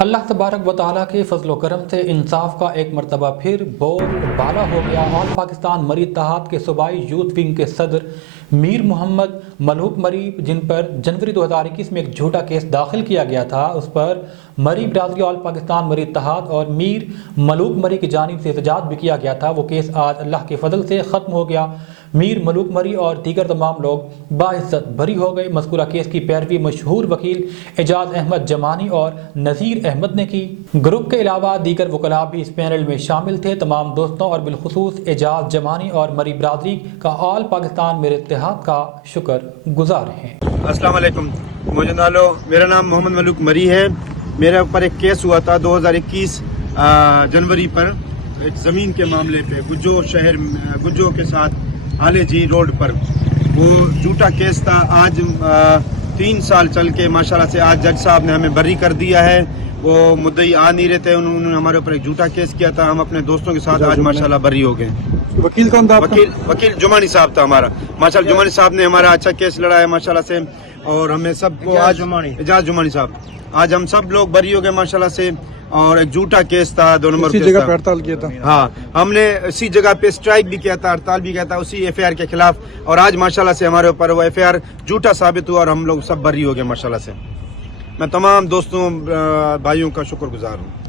اللہ تبارک و تعالیٰ کے فضل و کرم سے انصاف کا ایک مرتبہ پھر بول بالا ہو گیا۔ آل پاکستان مری اتحاد کے صوبائی یوتھ ونگ کے صدر میر محمد ملوک مری، جن پر جنوری 2021 میں ایک جھوٹا کیس داخل کیا گیا تھا، اس پر مری برادری آل پاکستان مری اتحاد اور میر ملوک مری کی جانب سے احتجاج بھی کیا گیا تھا۔ وہ کیس آج اللہ کے فضل سے ختم ہو گیا۔ میر ملوک مری اور دیگر تمام لوگ باعزت بری ہو گئے۔ مذکورہ کیس کی پیروی مشہور وکیل اعجاز احمد جمانی اور نذیر احمد نے کی۔ گروپ کے علاوہ دیگر وکلاء بھی اس پینل میں شامل تھے۔ تمام دوستوں اور بالخصوص اعجاز جمانی اور مری برادری کا آل پاکستان مری اتحاد کا شکر گزار ہیں۔ السلام علیکم، میرا نام محمد ملوک مری ہے۔ میرے اوپر ایک کیس ہوا تھا 2021 جنوری پر، ایک زمین کے معاملے پہ گجو کے ساتھ حالے جی روڈ پر۔ وہ جھوٹا کیس تھا۔ آج 3 سال چل کے ماشاءاللہ سے آج جج صاحب نے ہمیں بری کر دیا ہے۔ وہ مدعی آ نہیں رہے تھے، انہوں نے ہمارے اوپر ایک جھوٹا کیس کیا تھا۔ ہم اپنے دوستوں کے ساتھ آج ماشاءاللہ بری ہو گئے۔ وکیل کون تھا؟ وکیل جمانی صاحب تھا ہمارا۔ ماشاءاللہ جمانی صاحب نے ہمارا اچھا کیس لڑا ہے ماشاءاللہ سے، اور ہمیں سب کو آج اعجاز جمانی صاحب، آج ہم سب لوگ بری ہو گئے ماشاءاللہ سے۔ اور ایک جھوٹا کیس تھا 2 نمبر اسی جگہ پہ ہڑتال کیا تھا۔ ہاں، ہم نے اسی جگہ پہ اسٹرائک بھی کیا تھا، ہڑتال بھی کیا تھا اسی ایف آئی آر کے خلاف، اور آج ماشاءاللہ سے ہمارے اوپر وہ ایف آئی آر جھوٹا ثابت ہوا اور ہم لوگ سب بری ہو گئے ماشاءاللہ سے۔ میں تمام دوستوں بھائیوں کا شکر گزار ہوں۔